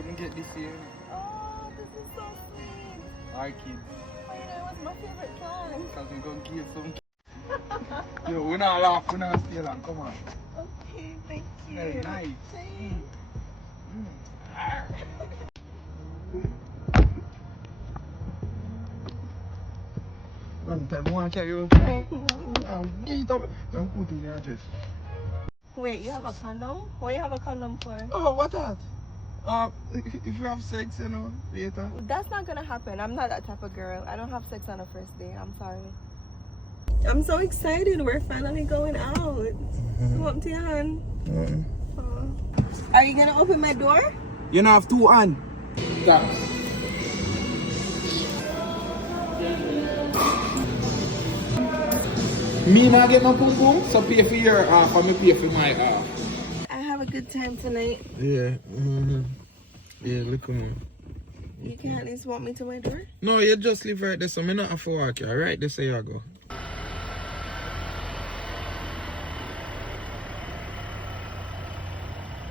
what I get this year. Oh, this is so sweet. Our kids. Oh, you know, it was my favorite plant. Because we're going to give some Yo, we're not laugh, we're not stay long, come on. Okay, thank you. Very nice. Thanks. Long time, I want to carry you. Eat up. Don't put in your address. Wait, you have a condom? What do you have a condom for? Oh, what that? If you have sex, you know, later. That's not gonna happen. I'm not that type of girl. I don't have sex on a first date. I'm sorry. I'm so excited. We're finally going out. Come up to your hand. Are you gonna open my door? You know, have two hands. Stop. Me not get no poo poo, so pay for your for me pay for my I have a good time tonight. Yeah. Yeah, look at me. You can't at least walk me to my door? No, you just live right there, so me not have to walk you. Right there, so you go.